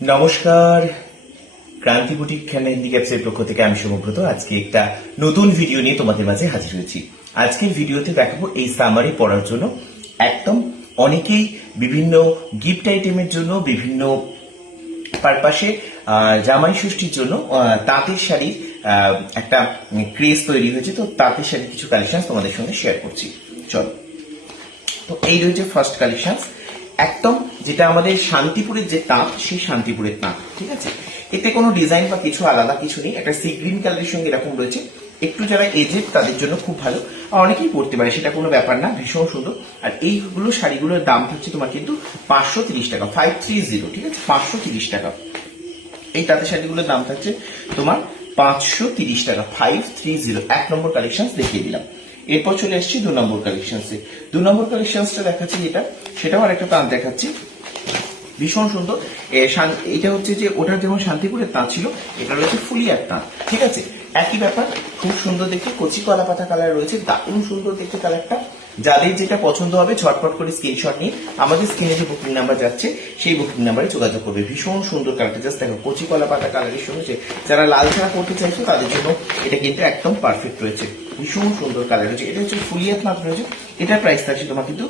নমস্কার, ক্রান্তি বুটিক হ্যান্ডিক্যাপসের পক্ষ থেকে আমি শুভব্রত। আজকে একটা নতুন ভিডিও নিয়ে তোমাদের মাঝে হাজির হয়েছি। আজকের ভিডিওতে দেখাবো এই সামারি পরার জন্য একদম অনেকেই বিভিন্ন গিফট আইটেমের জন্য, বিভিন্ন পারপাসে, জামাই ষষ্ঠীর জন্য তাঁতের শাড়ির একটা ক্রেজ তৈরি হয়েছে। তো তাঁতের শাড়ির কিছু কালেকশন তোমাদের সঙ্গে শেয়ার করছি, চলো। তো এই রয়েছে ফার্স্ট কালেকশন, একদম যেটা আমাদের শান্তিপুরের যে তাঁত, সেই শান্তিপুরের তাঁত, ঠিক আছে। এতে কোনো ডিজাইন বা কিছু আলাদা কিছু নেই, একটা সি গ্রিন কালারের সঙ্গে এরকম রয়েছে। একটু যারা এজেড তাদের জন্য খুব ভালো, অনেকেই পড়তে পারে, সেটা কোনো ব্যাপার না, ভীষণ সুন্দর। আর এইগুলো শাড়িগুলোর দাম থাকছে তোমার কিন্তু 530 টাকা, 530, ঠিক আছে, 530 টাকা। এই তাঁতের শাড়িগুলোর দাম থাকছে তোমার 530 টাকা, 530। এক নম্বর কালেকশন দেখিয়ে দিলাম। এরপর চলে আসছি 2 নম্বর কালেকশনসে। 2 নম্বর কালেকশনসটা দেখাচ্ছি যেটা, সেটাও আরেকটা তাঁত দেখাচ্ছি, ভীষণ সুন্দর। এটা হচ্ছে যে ওটার যেমন শান্তিপুরের তাঁত ছিল, এটা রয়েছে ফুলিয়ার তাঁত, ঠিক আছে। একই ব্যাপার, খুব সুন্দর দেখতে, কচি কলা পাতা কালার রয়েছে, দারুণ সুন্দর দেখতে কালারটা। যাদের যেটা পছন্দ হবে ঝটপট করে স্ক্রিনশট নিয়ে আমাদের স্ক্রিনে যে বুকিং নাম্বার যাচ্ছে সেই বুকিং নাম্বারে যোগাযোগ করবে। ভীষণ সুন্দর কালারটা, জাস্ট দেখো, কচি কলা পাতা কালারের সঙ্গে যারা লাল ছাড়া করতে চাইছো তাদের জন্য এটা কিন্তু একদম পারফেক্ট রয়েছে। ভীষণ সুন্দর কালার রয়েছে, এটা হচ্ছে ফুলিয়ার তাঁত রয়েছে। এটার প্রাইস থাকছে তোমার কিন্তু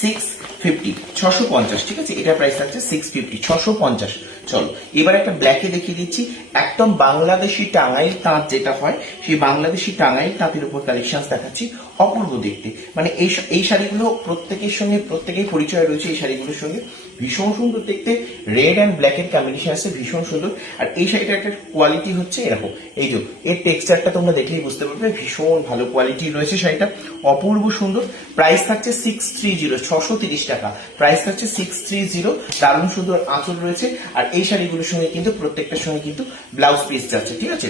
650, 650, ঠিক আছে। এটা প্রাইস থাকছে 650, 650। চলো এবার একটা ব্ল্যাকে দেখিয়ে দিচ্ছি, একদম বাংলাদেশি টাঙ্গাইল তাঁত যেটা হয়, সেই বাংলাদেশি টাঙ্গাইল তাঁতের উপর কালেকশন দেখাচ্ছি, অপূর্ব দেখতে। মানে এই শাড়িগুলো প্রত্যেকের সঙ্গে প্রত্যেকেই পরিচয় রয়েছে এই শাড়িগুলোর সঙ্গে, ভীষণ সুন্দর দেখতে। রেড অ্যান্ড ব্ল্যাক এর কম্বিনেশন আছে, ভীষণ সুন্দর। আর এই শাড়িটার একটা কোয়ালিটি হচ্ছে এরকম, এই যে এর টেক্সচারটা তোমরা দেখলেই বুঝতে পারবে, ভীষণ ভালো কোয়ালিটি রয়েছে শাড়িটা, অপূর্ব সুন্দর। প্রাইস থাকছে 630, 630 টাকা, প্রাইস থাকছে 630। দারুণ সুন্দর আঁচল রয়েছে। আর এই শাড়িগুলোর সঙ্গে কিন্তু প্রত্যেকটার সঙ্গে কিন্তু ব্লাউজ পিস যাচ্ছে, ঠিক আছে।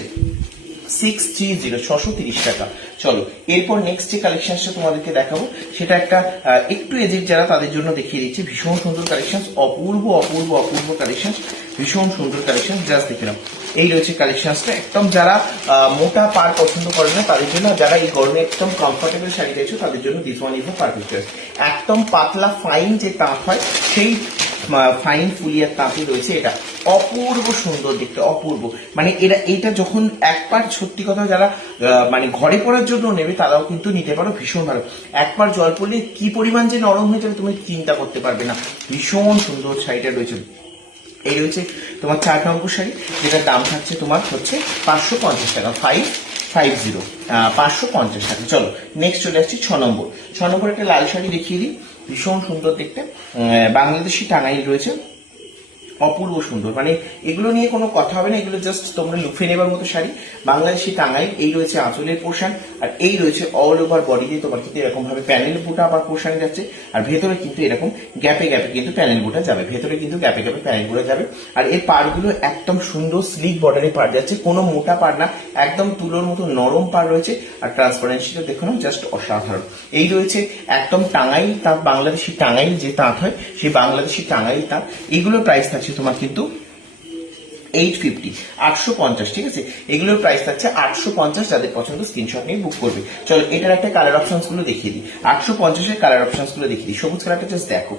630, 630 টাকা। চলো এরপর নেক্সট যে কালেকশনটা তোমাদেরকে দেখাবো, সেটা একটা একটু এজেড যারা তাদের জন্য দেখিয়ে দিচ্ছি, ভীষণ সুন্দর কালেকশন, অপূর্ব অপূর্ব অপূর্ব কালেকশন, ভীষণ সুন্দর কালেকশন। জাস্ট দেখে নাও, এই রয়েছে কালেকশনটা। একদম যারা মোটা পার পছন্দ করে না তাদের জন্য, যারা এই গরমে একদম কমফোর্টেবল শাড়ি চাইছো তাদের জন্য this one is the perfect choice. একদম পাতলা ফাইন যে তাঁত হয়, সেই ফাইন ফুলিয়ার তাঁতই রয়েছে এটা, অপূর্ব সুন্দর দেখতে, অপূর্ব। মানে এটা যখন একবার, সত্যি কথা, যারা মানে ঘরে পড়ার জন্য নেবে তারাও কিন্তু নিতে পারো, ভীষণ ভালো। একবার জল পড়লে কি পরিমাণ যে নরম হয়ে যাবে তুমি চিন্তা করতে পারবে না, ভীষণ সুন্দর শাড়িটা রয়েছে। এই রয়েছে তোমার 4 নম্বর শাড়ি, যেটার দাম থাকছে তোমার হচ্ছে 550 টাকা, 550, 550 টাকা। চলো নেক্সট চলে আসছি 6 নম্বর। 6 নম্বর একটা লাল শাড়ি দেখিয়ে দিই, ভীষণ সুন্দর দেখতে, বাংলাদেশি টাঙ্গাইল রয়েছে, অপূর্ব সুন্দর। মানে এগুলো নিয়ে কোনো কথা হবে না, এগুলো জাস্ট তোমরা লুফে নেবার মতো শাড়ি, বাংলাদেশি টাঙ্গাইল। এই রয়েছে আঁচলের পোর্শন, আর এই রয়েছে অল ওভার বডিতে তোমার কিন্তু এরকম ভাবে প্যানেল বুটা আবার পোর্শন যাচ্ছে, আর ভেতরে কিন্তু এরকম গ্যাপে গ্যাপে কিন্তু প্যানেল বুটা যাবে, ভেতরে কিন্তু গ্যাপে গ্যাপে প্যানেল বুটা যাবে। আর এর পাড়গুলো একদম সুন্দর স্লিক বর্ডারে পাড় যাচ্ছে, কোনো মোটা পাড় না, একদম তুলোর মতো নরম পাড় রয়েছে। আর ট্রান্সপারেন্সিটা দেখো না, জাস্ট অসাধারণ। এই রয়েছে একদম টাঙ্গাইল তাঁত, বাংলাদেশি টাঙ্গাইল যে তাঁত হয়, সেই বাংলাদেশি টাঙ্গাইল তাঁত। এইগুলোর প্রাইস থাকছে তোমার কিন্তু 850, 850, ঠিক আছে। এগুলোর প্রাইস থাকছে 850, যাদের পছন্দ স্ক্রিনশট নিয়ে বুক করবে। চলো এটার একটা কালার অপশনস গুলো দেখিয়ে দিই, 850-এর কালার অপশনস গুলো দেখিয়ে দিই। সবুজ কালারটা জাস্ট দেখো,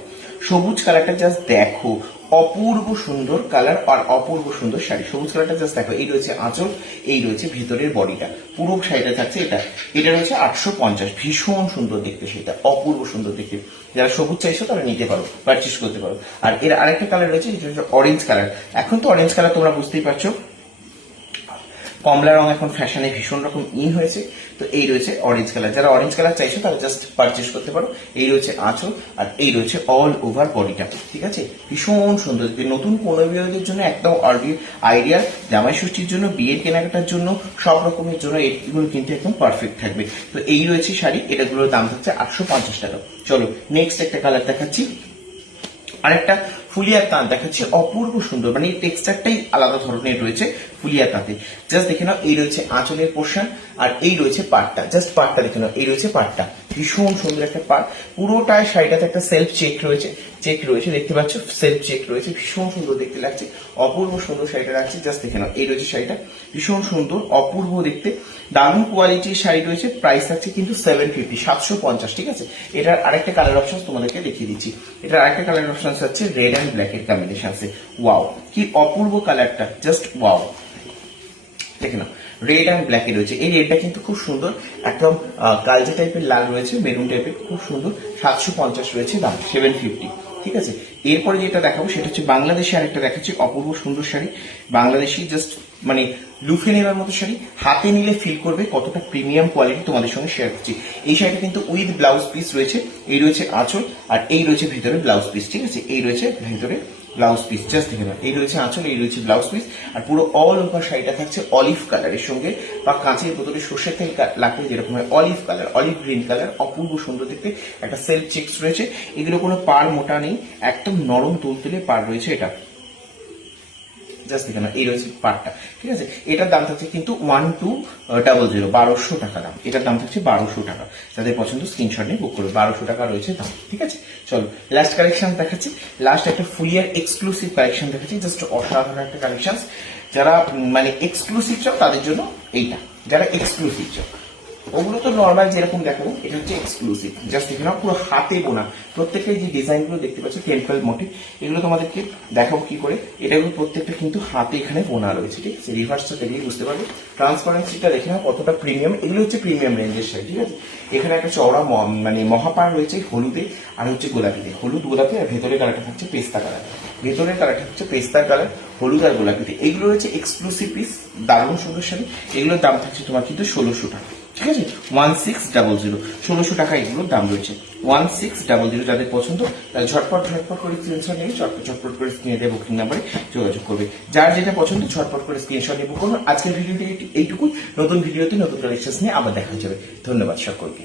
সবুজ কালারটা জাস্ট দেখো, অপূর্ব সুন্দর কালার আর অপূর্ব সুন্দর শাড়ি। সবুজ কালারটা জাস্ট দেখো, এই রয়েছে আঁচল, এই রয়েছে ভেতরের বডিটা, পুরো শাড়িটা থাকছে এটা। এটা রয়েছে 850, ভীষণ সুন্দর দেখতে, সেটা অপূর্ব সুন্দর দেখতে। যারা সবুজ চাইছো তারা নিতে পারো, পারচেস করতে পারো। আর এর আরেকটা কালার রয়েছে, যেটা হচ্ছে অরেঞ্জ কালার। এখন তো অরেঞ্জ কালার তোমরা বুঝতেই পারছো, কমলা রং এখন ফ্যাশনে ভীষণ রকম ইন হয়েছে। তো এই রয়েছে অরেঞ্জ কালার, যারা অরেঞ্জ কালার চাইছো তারা জাস্ট পারচেস করতে পারো। এই রয়েছে আঁচল, আর এই রয়েছে অল ওভার বডিটা, ঠিক আছে। ভীষণ সুন্দর, নতুন কোনো বিয়েদের জন্য একদম আইডিয়া, জামাই ষষ্ঠীর জন্য, বিয়ের কেনাকাটার জন্য, সব রকমের জন্য এগুলো কিন্তু একদম পারফেক্ট থাকবে। তো এই রয়েছে শাড়ি, এটাগুলোর দাম থাকছে 850 টাকা। চলো নেক্সট একটা কালার দেখাচ্ছি, আরেকটা ফুলিয়ার তাঁত দেখাচ্ছি, অপূর্ব সুন্দর। মানে এই টেক্সচারটাই আলাদা ধরনের রয়েছে ফুলিয়ার তাঁতে। জাস্ট দেখে নাও, এই রয়েছে আঁচলের পোর্শন, আর এই রয়েছে পাড়টা, জাস্ট পাড়টা দেখে নাও, এই রয়েছে পাড়টা, ভীষণ সুন্দর একটা পাড়। পুরোটায় শাড়িটাতে একটা সেলফ চেক রয়েছে, দেখতে পাচ্ছ সেলফ চেক রয়েছে, ভীষণ সুন্দর দেখতে লাগছে, অপূর্ব সুন্দর শাড়িটা লাগছে। জাস্ট দেখে নাও, এই রয়েছে শাড়িটা, ভীষণ সুন্দর অপূর্ব দেখতে, দারুণ কোয়ালিটির শাড়ি রয়েছে। প্রাইস থাকছে কিন্তু 750, 750, ঠিক আছে। এটার আরেকটা কালার অপশন তোমাদেরকে দেখিয়ে দিচ্ছি। এটার আরেকটা কালার অপশন হচ্ছে রেড অ্যান্ড ব্ল্যাক এর কম্বিনেশন। ওয়াও, কি অপূর্ব কালারটা, জাস্ট ওয়াও, দেখে নাও রেড অ্যান্ড ব্ল্যাক এ রয়েছে। এই রেডটা কিন্তু খুব সুন্দর, একদম কালচে টাইপের লাল রয়েছে, মেরুন টাইপের, খুব সুন্দর। 750 রয়েছে দাম, 750, ঠিক আছে। এরপরে যেটা দেখাবো সেটা হচ্ছে বাংলাদেশি আরেকটা দেখাচ্ছি, অপূর্ব সুন্দর শাড়ি, বাংলাদেশি, জাস্ট মানে লুফে নেওয়ার মতো শাড়ি, হাতে নিলে ফিল করবে কতটা প্রিমিয়াম কোয়ালিটি, তোমাদের সঙ্গে শেয়ার করছি। এই শাড়িটা কিন্তু উইথ ব্লাউজ পিস রয়েছে, এই রয়েছে আঁচল, আর এই রয়েছে ভিতরে ব্লাউজ পিস, ঠিক আছে। এই রয়েছে ভিতরে ব্লাউজ পিস, জাস্ট দেখে নাও, এই রয়েছে আঁচল, এই রয়েছে ব্লাউজ পিস, আর পুরো অল ওভার শাড়িটা থাকছে অলিভ কালারের সঙ্গে, বা কাঁচের বোতলে সর্ষের তেল লাগলে যেরকম হয় olive colour, olive green colour, অপূর্ব সুন্দর দেখতে। একটা সেলফ চেকস রয়েছে, এগুলো কোনো পাড় মোটা নেই, একদম নরম তুলতুলে পাড় রয়েছে এটা, জাস্ট দেখে না, এই রয়েছে পার্টটা, ঠিক আছে। এটার দাম থাকছে কিন্তু 1200, 1200 টাকা দাম, এটার দাম থাকছে 1200 টাকা। যাদের পছন্দ স্ক্রিনশট নিয়ে বুক করবে, 1200 টাকা রয়েছে দাম, ঠিক আছে। চলো লাস্ট কালেকশন দেখাচ্ছি, লাস্ট একটা ফুলিয়ার এক্সক্লুসিভ কালেকশন দেখাচ্ছি, জাস্ট অসাধারণ একটা কালেকশন। যারা মানে এক্সক্লুসিভ চাও তাদের জন্য এইটা, যারা এক্সক্লুসিভ চাও, ওগুলো তো নর্মাল যেরকম দেখাবো, এটা হচ্ছে এক্সক্লুসিভ। জাস্ট দেখে নাও, পুরো হাতে বোনা, প্রত্যেকটা যে ডিজাইন গুলো দেখতে পাচ্ছ টেম্পল মোটিভ, এগুলো তোমাদেরকে দেখাবো কি করে। এটাগুলো প্রত্যেকটা কিন্তু হাতে এখানে বোনা রয়েছে, ঠিক আছে। রিভার্সটা দেখলেই বুঝতে পারবে, ট্রান্সপারেন্সিটা দেখে নাও কতটা প্রিমিয়াম। এগুলো হচ্ছে প্রিমিয়াম রেঞ্জের শাড়ি, ঠিক আছে। এখানে একটা চওড়া মানে মহাপাড় রয়েছে হলুদে, আর হচ্ছে গোলাপিতে, হলুদ গোলাপি, আর ভেতরে কালারটা হচ্ছে পেস্তা কালার, ভেতরের কালারটা হচ্ছে পেস্তা কালার, হলুদ আর গোলাপিতে। এগুলো রয়েছে এক্সক্লুসিভ পিস, দারুণ সুন্দর শাড়ি। এগুলোর দাম থাকছে তোমার কিন্তু 1600 টাকা, ঠিক আছে। 1600, 1600 টাকা এগুলোর দাম রয়েছে, 1600। যাদের পছন্দ তাহলে ঝটপট করে স্ক্রিনশট নিয়ে ঝটপট করে স্ক্রিনে দেওয়া বুকিং নাম্বারে যোগাযোগ করবে। যার যেটা পছন্দ ঝটপট করে স্ক্রিনশট নিয়ে বুক করুন। আজকের ভিডিওটি এইটুকু, নতুন ভিডিওতে নতুন কালেকশন নিয়ে আবার দেখা যাবে। ধন্যবাদ সকলকে।